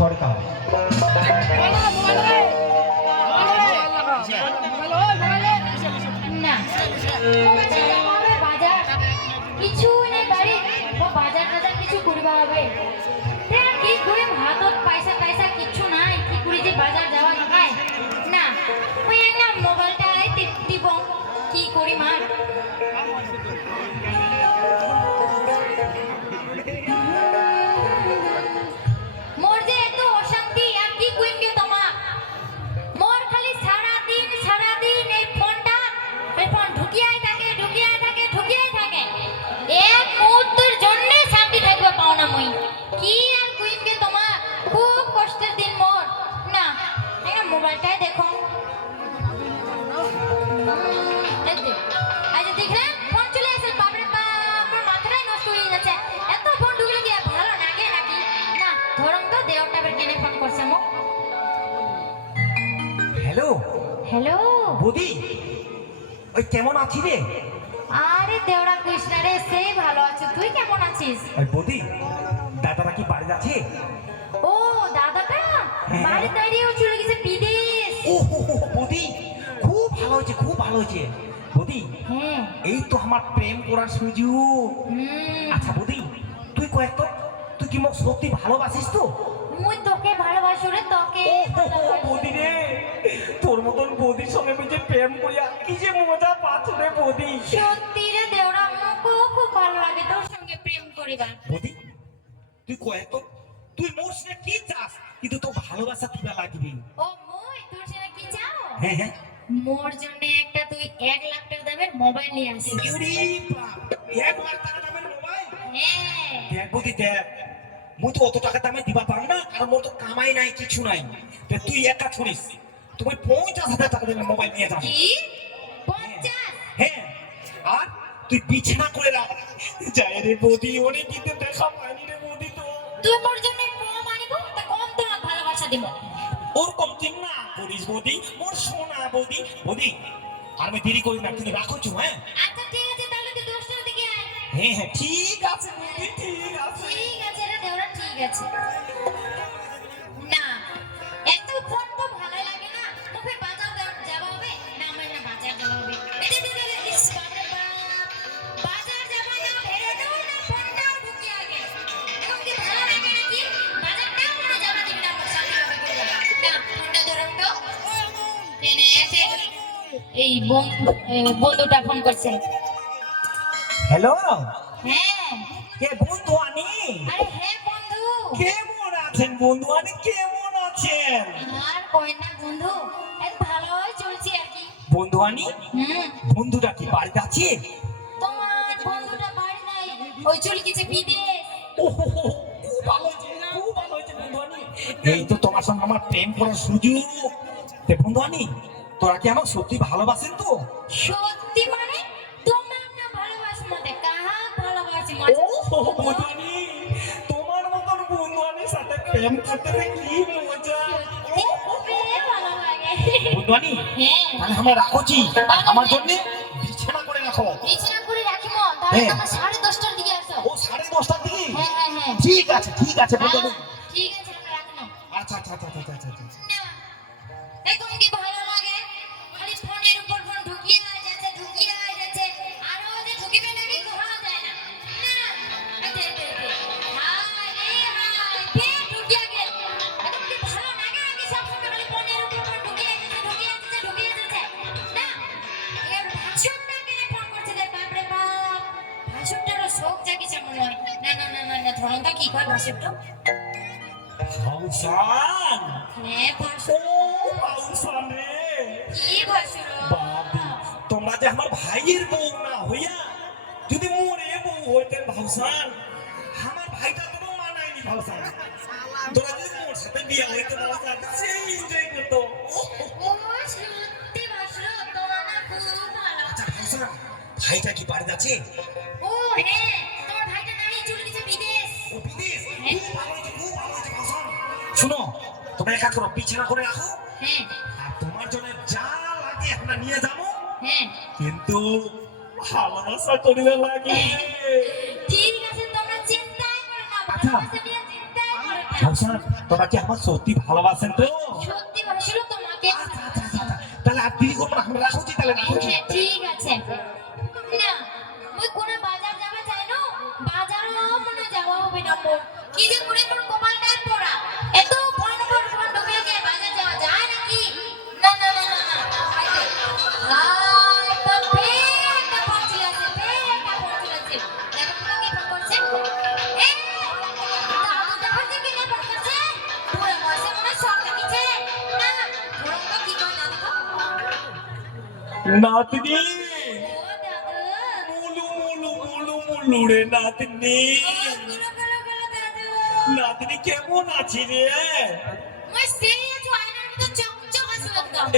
সরকার। না বাজার কিছু নেই বাড়ি বাজার টাজার কিছু করবা হবে কি করে হাতত পয়সা টয়সা কিছু নাই কি করে যে বাজার যাওয়া যায় না ওই না মোবাইলটা টিপ কি করি মার মোর যে এত অশান্তি আর কি কইবে তোমা মোর খালি সারা দিন এই ফোন ঢুকিয়াই থাকে এক মুহূর্তের জন্য শান্তি থাকবে পাও না মই কি আর কইবে তোমা খুব কষ্টের দিন মোর না এই মোবাইলটাই দেখো আজ দেখলে ফোন চলে আসে বাপরে বাপ আমার মাথাটাই নষ্ট হয়ে যাচ্ছে এত ফোন ঢুকলে কি ভালো লাগে নাকি না ধরম তো দেওটা বের কেনে ফোন করছে মো হ্যালো হ্যালো বৌদি, ওই কেমন আছি রে? আরে দেওড়া কৃষ্ণ রে সেই ভালো আছে তুই কেমন আছিস? ওই বৌদি, দাদারা কি বাড়িতে আছে? ও দাদাটা বাড়ি দাঁড়িয়েও চলে গেছে বিদেশ। ও বৌদি, খুব ভালো হয়েছে বৌদি। হ্যাঁ এই তো আমার প্রেম করার সুযোগ। আচ্ছা বৌদি, তুই কয়েক তুই কি মোক সত্যি ভালোবাসিস তো? মুই তোকে ভালোবাসি রে তোকে। বৌদি রে, তোর মতন বৌদির সঙ্গে যে প্রেম করিয়া কি যে মজা পাচ্ছ রে বৌদি। সত্যি রে দেওড়া আমাকেও খুব ভালো লাগে তোর সঙ্গে প্রেম করিবা। বৌদি তুই কয়েক তুই মোর সঙ্গে কি চাস, কিন্তু তোর ভালোবাসা দিবা লাগবে। ও মই তোর সঙ্গে কি চাও? হ্যাঁ মোর জন্য একটা তুই 1 লাখ টাকা দামের মোবাইল নিয়ে আসিস। ইউরি বাপ, 1 লাখ টাকা দামের মোবাইল? হ্যাঁ দেখ বৌদি দেখ, মুই তো অত টাকা দামে দিবা পার না, কারণ মোর তো কামাই নাই, কিছু নাই। তুই এক কাজ করিস, তুমি 50,000 টাকা দামের মোবাইল নিয়ে যাবি। কি 50? হ্যাঁ, আর তুই বিছানা করে রাখ। যায় রে বৌদি, অনেক কিন্তু দেখা পাইনি রে বৌদি। তো তুই মোর জন্য কম আনিবো তা কম তোমার ভালোবাসা দিব। ওরকম চিন না করিস বৌদি, মোর সোনা বৌদি। বৌদি আর আমি দেরি করি না, তুমি রাখো চু। হ্যাঁ আচ্ছা ঠিক আছে তাহলে তুই 10টার দিকে আয়। হ্যাঁ ঠিক আছে বৌদি, ঠিক আছে। ঠিক আছে রে দেওরা ঠিক আছে। না এত ফোন তো ভালো লাগে না, মুখে বাজার যাওয়া হবে না, আমার না বাজার যাওয়া হবে। দে ইস বাপরে বাপ, বাজার যাওয়া না ভেড়ো না ফোনটাও ঢুকি আগে এখন কি ভালো লাগে নাকি? বাজারটাও না যাওয়া দিবি না আমার সাথে হবে করে না ফোনটা ধরুন তো টেনে এসে এই বন্ধুটা ফোন করছে। হ্যালো, হ্যাঁ কে বন্ধু আনি? আরে হ্যাঁ বন্ধু। কেমন আছেন বন্ধু আনি, কেমন আছেন? আর কই না বন্ধু, এই ভালোই চলছে আর কি। বন্ধু আনি, হুম বন্ধুটা কি বাড়িতে আছে? তোমার বন্ধুটা বাড়ি নাই, ওই চলে গেছে বিদেশ। খুব ভালো হয়েছে বন্ধু আনি। এই তো তোমার সঙ্গে আমার প্রেম করার সুযোগ। বন্ধু আনি, তোরা কি আমার সত্যি ভালোবাসেন তো? সত্যি মানে তোমার না ভালোবাসি মতে কাহা ভালোবাসি ও মতে। বন্ধু আনি, তোমার মতন বন্ধু আনির সাথে প্রেম করতে যে কি মজা। খুবই ভালো লাগে। বন্ধু আনি, হ্যাঁ তাহলে আমরা রাখোছি, আমার জন্য বিছানা করে রাখো। বিছানা করে রাখি মন, তাহলে হ্যাঁ। তুমি 10:30টার দিকে আসো। ও 10:30টার দিকে? হ্যাঁ ঠিক আছে বন্ধু আনি। ঠিক আছে আমরা রাখনো। আচ্ছা। না এখন কি ভালো লাগে, খালি ফোনের উপর ফোন ঢুকিয়ে যাচ্ছে আরো যে ঢুকিবে নাকি কোথাও যায় না। না দে হাই রে হাই ফের ঢুকিয়ে গেল। এখন কি ভালো লাগে নাকি সব সময় খালি ফোনের উপর ফোন ঢুকিয়ে যাচ্ছে না। এর ভাষণটা কেন ফোন করছে রে বাপরে বাপ, ভাষণটারও শোক জাগিছে মনে হয়। না ধরনটা কি কয় ভাষণটা? ভাউসান, হ্যাঁ ভাষণ। ও ভাউসান রে, কি ভাষণ? বাবা তোমরা যে আমার ভাইয়ের বউ না হইয়া যদি মোরে বউ হইতেন ভাউসান, আমার ভাইটা তো মানায়নি ভাউসান। তোরা যদি মোর সাথে বিয়ে হইতে ভাউসান, সেই এনজয় করতো। ও সত্যি ভাষণ, তোমার না খুব ভালো। আচ্ছা ভাউসান, ভাইটা কি বাড়িতে আছে? ও হ্যাঁ, তোমার ভাইটা নাকি চলে গেছে বিদেশ। ও বিদেশ? হ্যাঁ। খুব ভালো হয়েছে ভাউসান। শুনো, তোমরা এক কাজ করো, বিছানা করে রাখো, হ্যাঁ আর তোমার জন্য যা লাগে আমরা নিয়ে যাবো, হ্যাঁ কিন্তু ভালোবাসা করিলে লাগে। ঠিক আছে তোমরা চিন্তাই করো না, আচ্ছা। ভালোবাসা নিয়ে চিন্তাই করো না। ভাউসান তোরা কি আমার সত্যি ভালোবাসেন তো? সত্যি ভাসলো তোমাকে। তাহলে আর দেরি করবো না, আমরা রাখছি তাহলে রাখছি। হ্যাঁ ঠিক আছে। না মুই কোন বাজার যাবা চাই না, বাজারও মনে যাওয়া হবে না মোর। কি যে করে মোর কপালটাই পোড়া, এত ফোন ঢুকে গে বাজার যাওয়া যায় নাকি? না না না না না আইতে আই তো পেটটা পড়ছিল আছে, পেটটা পড়ছিল আছে। দেখো তো কি ফোন করছে, এ দাদু দাদু থেকে কে ফোন করছে? পুরো বসে মনে সরকার দিছে না, পুরো তো কি কই দাদু গো? নাতনি ও দাদু মুলু মুলু মুলু মুলু রে নাতনি। নাতনি কেমন আছি রে?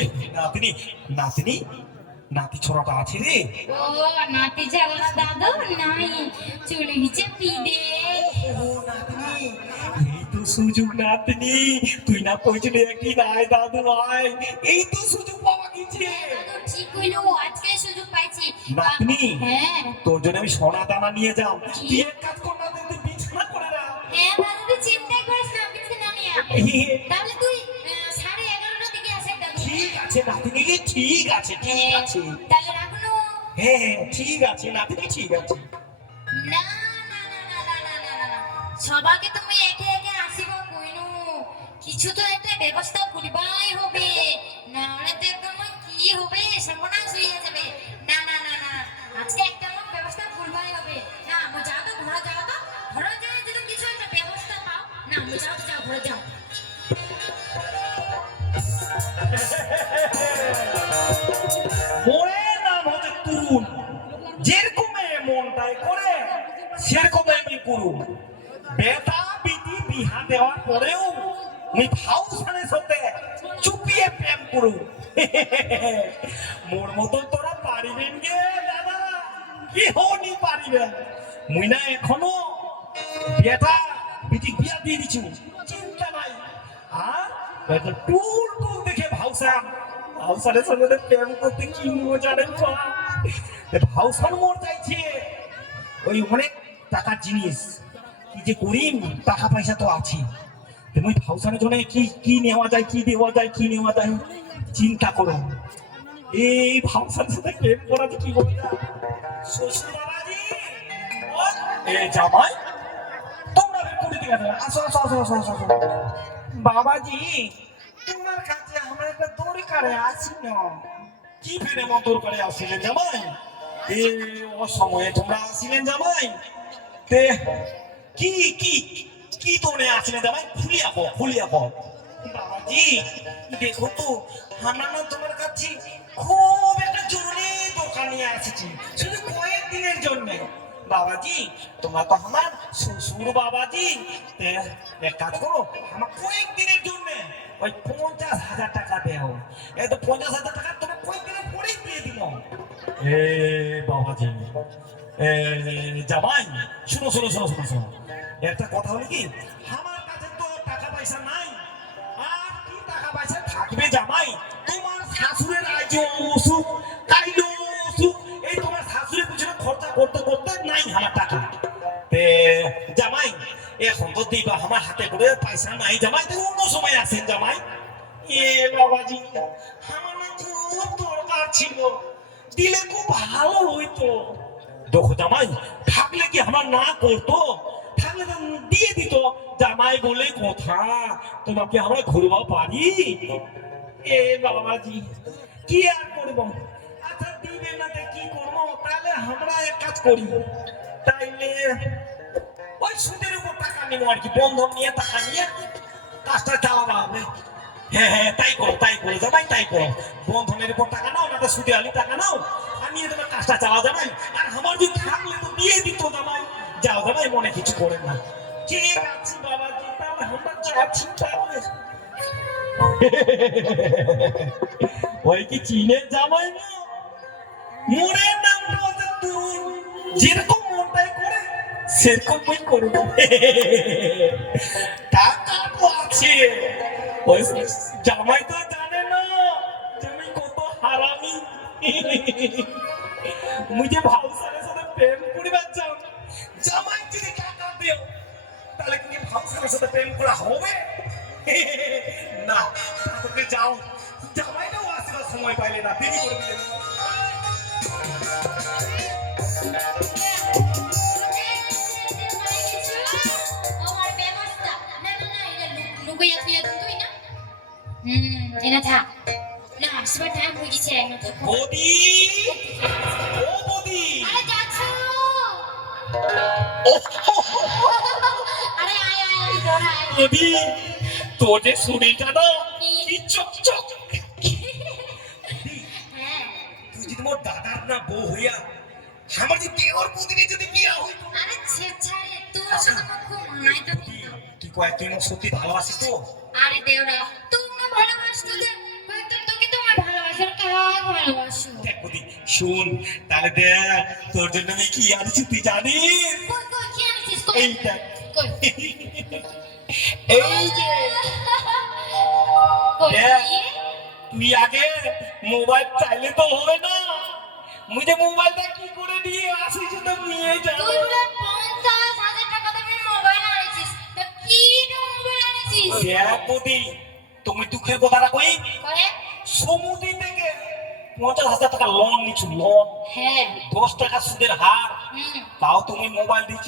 এই, নাতনি নাতনি নাতি ছোড়াটা আছে রে? ও নাতনি, এই তো সুযোগ নাতনি, তুই না কইছিলি একদিন আয় দাদু আয়, এই তো সুযোগ পাওয়া গেছে। নাতনি তোর জন্য আমি সোনা দানা নিয়ে যাও, তুই এক কাজ কর না, তুই বিছানা করে রাখ। ঠিক আছে নাতনি, ঠিক আছে ঠিক আছে। হ্যাঁ হ্যাঁ ঠিক আছে নাতনি, ঠিক আছে। সবাইকে তুমি একে একে আসিব কইনু, কিছু তো একটা ব্যবস্থা করিবাই হবে, না হলে তো একদম কি হবে, সর্বনাশ হয়ে যাবে। না না না না আজকে একটা আমার ব্যবস্থা করবাই হবে। না আমি যাও তো ঘরে, যাও তো ঘরে, যাও যদি কিছু একটা ব্যবস্থা পাও। না আমি যাও তো যাও ঘরে যাও। মোড়ের নাম হচ্ছে তরুণ, যেরকম মনটাই করে সেরকম আমি করু। বেটা বিটি বিহা দেওয়ার পরেও আমি ভাউসানের সাথে চুপিয়ে প্রেম করু। মোর মতো তোরা পারিবেন গে দাদা, কি হনি পারিবেন? মুই না এখনো বেটা বিটি বিয়া দিয়ে দিছু, চিন্তা নাই। আর এটা টুল টুল দেখে ভাউসান, ভাউসানের সঙ্গে প্রেম করতে কি মজা রে বাবা। ভাউসান মোর চাইছে ওই অনেক টাকার জিনিস, কি যে করিম, টাকা পয়সা তো আছে, তুমি ভাউসানের জন্য কি কি নেওয়া যায়, কি দেওয়া যায়, কি নেওয়া যায় চিন্তা করো। এই ভাউসানের সাথে প্রেম করা যে কি বলতে শ্বশুর বাবাজি, এ জামাই তোমরা করে দিকে আসো আসো আসো আসো আসো। বাবাজি তোমার কাছে আমার একটা দরকারে আছি না। কি ফেরে মত দরকারে আসিলেন জামাই? এ অসময়ে তোমরা আসিলেন জামাই, তে কি কি কি তোমরা আসিলেন জামাই? খুলিয়া কো, খুলিয়া কো। বাবাজি দেখো তো, আমরা না তোমার কাছে খুব একটা জরুরি দোকান নিয়ে আসছি, শুধু কয়েকদিনের জন্য। বাবাজি তোমরা তো আমার শ্বশুর বাবাজি, এক কাজ করো, আমার কয়েকদিনের জন্য ওই 50,000 টাকা দেও। এই তো 50,000 টাকা তোমার কয়েকদিনের পরেই দিয়ে দিব। এ বাবাজি, এ জামাই শুনো শুনো শুনো শুনো শুনো, একটা কথা হলো কি, আমার কাছে তো টাকা পয়সা নাই, আর কি টাকা পয়সা থাকবে জামাই? তোমার শাশুড়ের আজ অসুখ, কাইলো অসুখ, এই তোমার শাশুড়ির পিছনে খরচা করতে করতে নাই আমার টাকা। তে জামাই এখন তো দিবা আমার হাতে করে পয়সা নাই জামাই, তো অন্য সময় আসেন জামাই। এ বাবাজি আমার না খুব দরকার ছিল, দিলে খুব ভালো হইতো। দেখো জামাই থাকলে কি আমার না করতো, থাকলে তো দিয়ে দিত। জামাই বলে কথা, তোমাকে আমরা ঘুরবা পারি? এ বাবাজি কি আর করবো, আচ্ছা দিবে না তো কি করবো, তাহলে আমরা এক কাজ করি, তাইলে ওই সুদের উপর টাকা নিবো আর কি, বন্ধন নিয়ে টাকা নিয়ে কাজটা চালানো হবে। হ্যাঁ হ্যাঁ তাই করো, তাই করো জামাই, তাই করো। বন্ধনের উপর টাকা নাও, না তো সুদে আলি টাকা নাও, আর নিয়ে তোমার কাজটা চালা জামাই। আর আমার যদি থাকলে তো দিয়ে দিত জামাই। যাও জামাই মনে কিছু করেন না। ঠিক আছে বাবাজি, তাহলে আমরা যাচ্ছি তাহলে। ওই কি চীনের জামাই না, মোড়ের নাম বলতে তরুণ, যেরকম মনটাই করে সেরকম বই করব। টাকা তো আছে, ওই জামাই তো জানে না তুমি কত হারামি। মুঝে ভাউসারের সাথে প্রেম করিবার চাও, জামাই যদি টাকা দেও তাহলে কি ভাউসারের সাথে প্রেম করা হবে না, তোকে যাও, জামাইটাও আসিবার সময় পাইলে না, দেরি করে দিলে। আমার ব্যবস্থা না না না এটা লুকাইয়া তুইয়া তুই না এনা থাক না আসবার টাইম হয়ে গেছে না থাক বৌদি, ও বৌদি, আরে যাচ্ছ আরে আয় আয় আয় ধরা আয় বৌদি, তোর যে শরীরটা না কি চকচক। হ্যাঁ তুই যদি মোর দাদার না বউ হইয়া আমার যে দেওর বৌদিনে যদি বিয়া হইতো। আরে ছেছাড়ে তোর সাথে আমার খুব মানায় তো তুই কয় তুই মোর সত্যি ভালোবাসিস তো? আরে দেওরা তুই না ভালোবাসতো যে তোকে তো আমার ভালোবাসার কাজ ভালোবাসো দেখ বৌদি, শোন তাহলে দেখ তোর জন্য আমি কি আনছি তুই জানিস? কই কই কি আনিস কই এই দেখ, কই এই যে কই দেখ, তুই আগে মোবাইল চাইলে তো হবে না, মুঝে মোবাইলটা কি করে নিয়ে আসিস তো নিয়ে যাও। তুই বলে 50,000 টাকা দিয়ে মোবাইল আনিস তো কি মোবাইল আনিস দেখ বৌদি, তুমি দুঃখের কথাটা কই, কই সমুদ্র থেকে 50,000 টাকা লোন নিচ্ছ, লোন হ্যাঁ 10 টাকা সুদের হার, হুম তাও তুমি মোবাইল দিচ্ছ,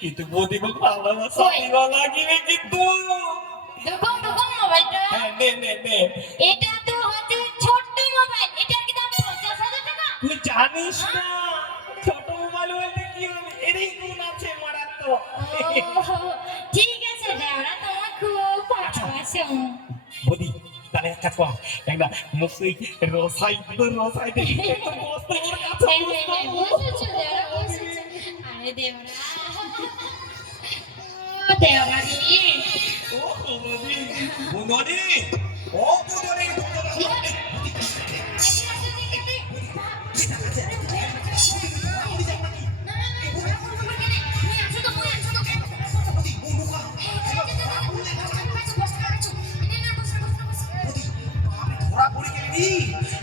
কিন্তু বৌদি বল ভালোবাসা কই? দিবা লাগিবে কিন্তু। দেখুন দেখুন মোবাইলটা হ্যাঁ নে নে নে, এটা তো হচ্ছে ছোট্ট মোবাইল এটার কি দাম 50,000 টাকা তুই জানিস না ছোট মোবাইল বলতে কি হবে, এরই গুণ আছে মারাত্মক। ও ঠিক আছে দেওরা তোমার খুব ভালোবাসে বৌদি তাহলে একটা কর, একটা মুসি রসাই রসাই দেখি একটু বসতে ওর কাছে বসেছো দেওরা বসেছো আরে দেওরা ও দেওরা রে ও বৌদি, বুনরি, ও বুনরি, ধরা পড়ে গেলি,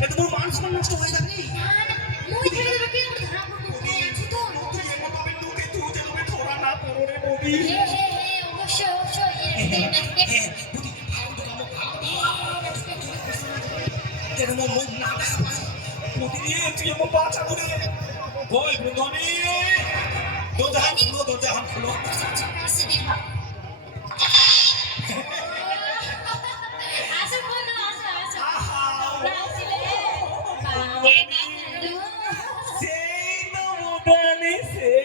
এ তো মান সম্মান নষ্ট হয়ে যাবে। ধরা না পড়ো রে বৌদি। তেরো মুখ না দেখা পায়, বৌদি রে, তুই আমার বাঁচা করে। ওই বুনরি, দরজাহান খুলো, দরজাহান খুলো। সেই তো বুনরি, সেই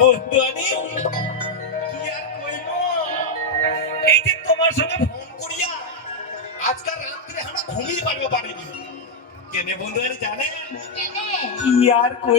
বন্ধুয়ানি, কি আর কইব, এই যে তোমার সঙ্গে ফোন করিয়া আজকাল রাত্রে আমরা ঘুমিয়ে পারবো পারিনি, কেনে বন্ধুয়ানি জানে কি আর কই